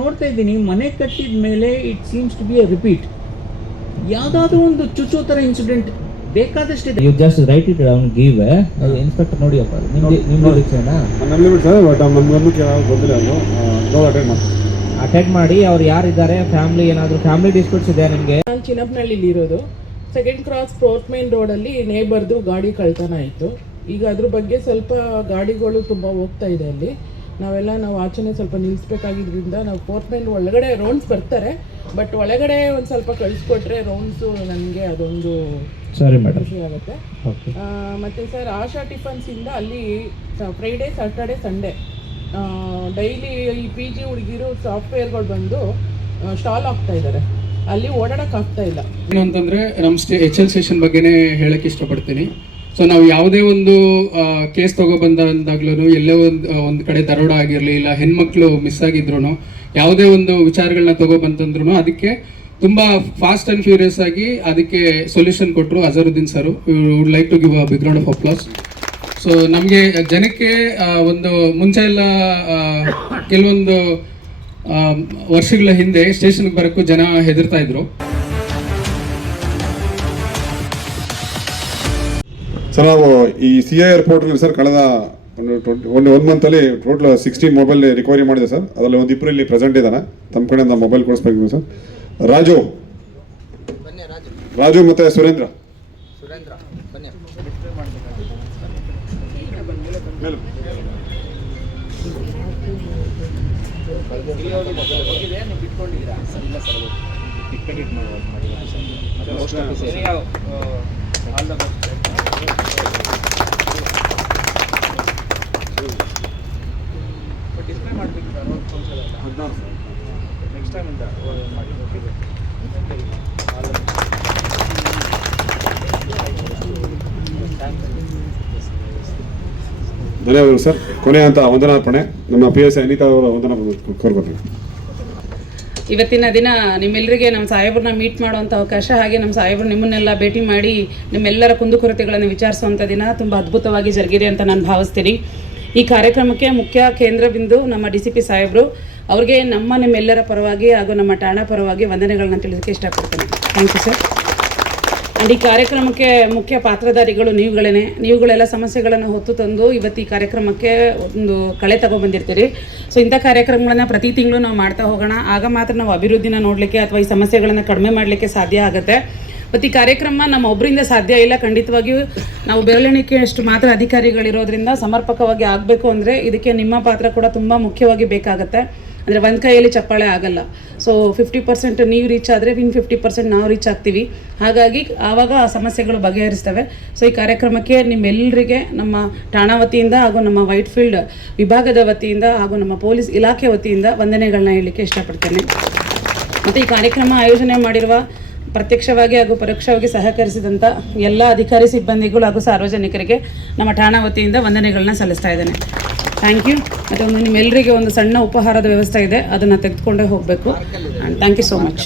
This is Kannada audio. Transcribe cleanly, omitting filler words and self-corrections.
ನೋಡ್ತಾ ಇದ್ದೀನಿ, ಮನೆ ಕಟ್ಟಿದ ಮೇಲೆ it seems to be a repeat. ಯಾವುದಾದ್ರೂ ಒಂದು ಚುಚ್ಚೋ ಥರ ಇನ್ಸಿಡೆಂಟ್ ಬೇಕಾದಷ್ಟಿದೆ. You just write it down, give inspector ನೋಡಿಯಪ್ಪ, ನಿಮ್ಮ ಡಿಕ್ಷನಾ ನಮ್ಮ ಲಿಮಿಟ್ ಸರ್. ಬಟ್ ನಮ್ಮ ಗಮನಕ್ಕೆ ಯಾವಾಗ ಬಂದಿಲ್ಲ, ಅದು ಅಟೆಂಡ್ ಮಾಡಿ ಅಟೆಂಡ್ ಮಾಡಿ. ಅವ್ರು ಯಾರಿದ್ದಾರೆ, ಫ್ಯಾಮಿಲಿ ಏನಾದರೂ ಫ್ಯಾಮಿಲಿ ಡಿಸ್ಪ್ಯೂಟ್ಸ್ ಇದೆ ನಿಮಗೆ? ನಾನು ಚಿನ್ನಪ್ಪನಹಳ್ಳಿಲಿ ಇರೋದು. ಸೆಕೆಂಡ್ ಕ್ರಾಸ್ ಫೋರ್ತ್ ಮೇನ್ ರೋಡಲ್ಲಿ ನೇಬರ್ದು ಗಾಡಿ ಕಳ್ತನ ಆಯಿತು. ಈಗ ಅದ್ರ ಬಗ್ಗೆ ಸ್ವಲ್ಪ ಗಾಡಿಗಳು ತುಂಬ ಹೋಗ್ತಾ ಇದೆ ಅಲ್ಲಿ. ನಾವು ಆಚೆನೇ ಸ್ವಲ್ಪ ನಿಲ್ಲಿಸ್ಬೇಕಾಗಿದ್ದರಿಂದ ನಾವು ಫೋರ್ತ್ ಮೇನ್ ಒಳಗಡೆ ರೌಂಡ್ಸ್ ಬರ್ತಾರೆ, ಬಟ್ ಒಳಗಡೆ ಒಂದು ಸ್ವಲ್ಪ ಕಳಿಸ್ಕೊಟ್ರೆ ರೌಂಡ್ಸು ನನಗೆ ಅದೊಂದು ಸರಿ ಮೇಡಮ್ ಖುಷಿ ಆಗುತ್ತೆ. ಮತ್ತು ಸರ್, ಆಶಾ ಟಿಫನ್ಸಿಂದ ಅಲ್ಲಿ ಫ್ರೈಡೇ ಸ್ಯಾಟರ್ಡೆ ಸಂಡೇ ಡೈಲಿ ಈ PG ಹುಡುಗಿರು ಸಾಫ್ಟ್ವೇರ್ಗಳು ಬಂದು ಸ್ಟಾಲ್ ಆಗ್ತಾ ಇದ್ದಾರೆ. ಅಲ್ಲಿ ಓಡಾಡೋಕ್ಕಾಗ್ತಾ ಇಲ್ಲ. ಏನು ಅಂತಂದರೆ ನಮ್ಮ HL ಸ್ಟೇಷನ್ ಬಗ್ಗೆನೇ ಹೇಳೋಕ್ಕೆ ಇಷ್ಟಪಡ್ತೀನಿ. ಸೊ ನಾವು ಯಾವುದೇ ಒಂದು ಕೇಸ್ ತೊಗೊಬಂದಾಗ್ಲೂ ಎಲ್ಲೇ ಒಂದು ಕಡೆ ದರೋಡ ಆಗಿರಲಿ, ಇಲ್ಲ ಹೆಣ್ಮಕ್ಳು ಮಿಸ್ ಆಗಿದ್ರು, ಯಾವುದೇ ಒಂದು ವಿಚಾರಗಳನ್ನ ತೊಗೊಬಂತಂದ್ರೂ ಅದಕ್ಕೆ ತುಂಬ ಫಾಸ್ಟ್ ಆ್ಯಂಡ್ ಫ್ಯೂರಿಯಸ್ ಆಗಿ ಅದಕ್ಕೆ ಸೊಲ್ಯೂಷನ್ ಕೊಟ್ಟರು Azharuddin sir. Would like to give a big round of applause. So ನಮಗೆ ಜನಕ್ಕೆ ಒಂದು ಮುಂಚೆ ಎಲ್ಲ ಕೆಲವೊಂದು ವರ್ಷಗಳ ಹಿಂದೆ ಸ್ಟೇಷನ್ಗೆ ಬರೋಕ್ಕೂ ಜನ ಹೆದರ್ತಾ ಇದ್ರು. ಸರ್, ನಾವು ಈ CIR ಪೋರ್ಟಲ್ ಸರ್ ಕಳೆದ ಒಂದು ಮಂತಲ್ಲಿ ಟೋಟಲ್ 16 ಮೊಬೈಲ್ ರಿಕವರಿ ಮಾಡಿದೆ ಸರ್. ಅದರಲ್ಲಿ ಒಂದು ಇಬ್ಬರು ಇಲ್ಲಿ ಪ್ರೆಸೆಂಟ್ ಇದ್ದಾನೆ. ತಮ್ಮ ಕಡೆಯಿಂದ ಮೊಬೈಲ್ ಕೊಡಿಸ್ಬೇಕು ಸರ್. ರಾಜು ಮತ್ತೆ ಸುರೇಂದ್ರ. ಧನ್ಯವಾದಗಳು ಸರ್. ಕೊನೆ ಅಂತ ವಂದನಾರ್ಪಣೆ ನಮ್ಮ PSI ಅನಿತಾ ಅವರ ವಂದನಾ ಕೋರ್ಕೊತೀನಿ. ಇವತ್ತಿನ ದಿನ ನಿಮ್ಮೆಲ್ಲರಿಗೆ ನಮ್ಮ ಸಾಹೇಬ್ರನ್ನ ಮೀಟ್ ಮಾಡುವಂಥ ಅವಕಾಶ, ಹಾಗೆ ನಮ್ಮ ಸಾಹೇಬ್ರು ನಿಮ್ಮನ್ನೆಲ್ಲ ಭೇಟಿ ಮಾಡಿ ನಿಮ್ಮೆಲ್ಲರ ಕುಂದುಕೊರತೆಗಳನ್ನು ವಿಚಾರಿಸುವಂಥ ದಿನ ತುಂಬ ಅದ್ಭುತವಾಗಿ ಜರುಗಿದೆ ಅಂತ ನಾನು ಭಾವಿಸ್ತೀನಿ. ಈ ಕಾರ್ಯಕ್ರಮಕ್ಕೆ ಮುಖ್ಯ ಕೇಂದ್ರ ಬಿಂದು ನಮ್ಮ DCP ಸಾಹೇಬರು. ಅವ್ರಿಗೆ ನಿಮ್ಮೆಲ್ಲರ ಪರವಾಗಿ ಹಾಗೂ ನಮ್ಮ ಠಾಣಾ ಪರವಾಗಿ ವಂದನೆಗಳನ್ನ ತಿಳಿಸೋಕ್ಕೆ ಇಷ್ಟಪಡ್ತೇನೆ. Thank you sir. ಆ್ಯಂಡ್ ಈ ಕಾರ್ಯಕ್ರಮಕ್ಕೆ ಮುಖ್ಯ ಪಾತ್ರಧಾರಿಗಳು ನೀವುಗಳೆಲ್ಲ ಸಮಸ್ಯೆಗಳನ್ನು ಹೊತ್ತು ತಂದು ಇವತ್ತು ಈ ಕಾರ್ಯಕ್ರಮಕ್ಕೆ ಒಂದು ಕಳೆ ತಗೊಬಂದಿರ್ತೀರಿ. ಸೊ ಇಂಥ ಕಾರ್ಯಕ್ರಮಗಳನ್ನು ಪ್ರತಿ ತಿಂಗಳು ನಾವು ಮಾಡ್ತಾ ಹೋಗೋಣ. ಆಗ ಮಾತ್ರ ನಾವು ಅಭಿವೃದ್ಧಿನ ನೋಡಲಿಕ್ಕೆ ಅಥವಾ ಈ ಸಮಸ್ಯೆಗಳನ್ನು ಕಡಿಮೆ ಮಾಡಲಿಕ್ಕೆ ಸಾಧ್ಯ ಆಗುತ್ತೆ. ಮತ್ತು ಈ ಕಾರ್ಯಕ್ರಮ ನಮ್ಮ ಒಬ್ಬರಿಂದ ಸಾಧ್ಯ ಇಲ್ಲ. ಖಂಡಿತವಾಗಿಯೂ ನಾವು ಬೆರಳೆಣಿಕೆಯಷ್ಟು ಮಾತ್ರ ಅಧಿಕಾರಿಗಳಿರೋದ್ರಿಂದ ಸಮರ್ಪಕವಾಗಿ ಆಗಬೇಕು ಅಂದರೆ ಇದಕ್ಕೆ ನಿಮ್ಮ ಪಾತ್ರ ಕೂಡ ತುಂಬ ಮುಖ್ಯವಾಗಿ ಬೇಕಾಗುತ್ತೆ. ಅಂದರೆ ಒಂದು ಕೈಯಲ್ಲಿ ಚಪ್ಪಾಳೆ ಆಗಲ್ಲ. ಸೊ 50% ನೀವು ರೀಚ್ ಆದರೆ 50% ನಾವು ರೀಚ್ ಆಗ್ತೀವಿ. ಹಾಗಾಗಿ ಆವಾಗ ಆ ಸಮಸ್ಯೆಗಳು ಬಗೆಹರಿಸ್ತವೆ. ಸೊ ಈ ಕಾರ್ಯಕ್ರಮಕ್ಕೆ ನಿಮ್ಮೆಲ್ಲರಿಗೆ ನಮ್ಮ ಠಾಣಾ ವತಿಯಿಂದ ಹಾಗೂ ನಮ್ಮ ವೈಟ್ ಫೀಲ್ಡ್ ವಿಭಾಗದ ವತಿಯಿಂದ ಹಾಗೂ ನಮ್ಮ ಪೊಲೀಸ್ ಇಲಾಖೆ ವತಿಯಿಂದ ವಂದನೆಗಳನ್ನ ಹೇಳಲಿಕ್ಕೆ ಇಷ್ಟಪಡ್ತೇನೆ. ಮತ್ತು ಈ ಕಾರ್ಯಕ್ರಮ ಆಯೋಜನೆ ಮಾಡಿರುವ ಪ್ರತ್ಯಕ್ಷವಾಗಿ ಹಾಗೂ ಪರೋಕ್ಷವಾಗಿ ಸಹಕರಿಸಿದಂಥ ಎಲ್ಲ ಅಧಿಕಾರಿ ಸಿಬ್ಬಂದಿಗಳು ಹಾಗೂ ಸಾರ್ವಜನಿಕರಿಗೆ ನಮ್ಮ ಠಾಣಾ ವತಿಯಿಂದ ವಂದನೆಗಳನ್ನ ಸಲ್ಲಿಸ್ತಾ ಇದ್ದೇನೆ. Thank you. ಮತ್ತು ನಿಮ್ಮೆಲ್ಲರಿಗೆ ಒಂದು ಸಣ್ಣ ಉಪಹಾರದ ವ್ಯವಸ್ಥೆ ಇದೆ, ಅದನ್ನು ತೆಗೆದುಕೊಂಡೇ ಹೋಗಬೇಕು. Thank you so much.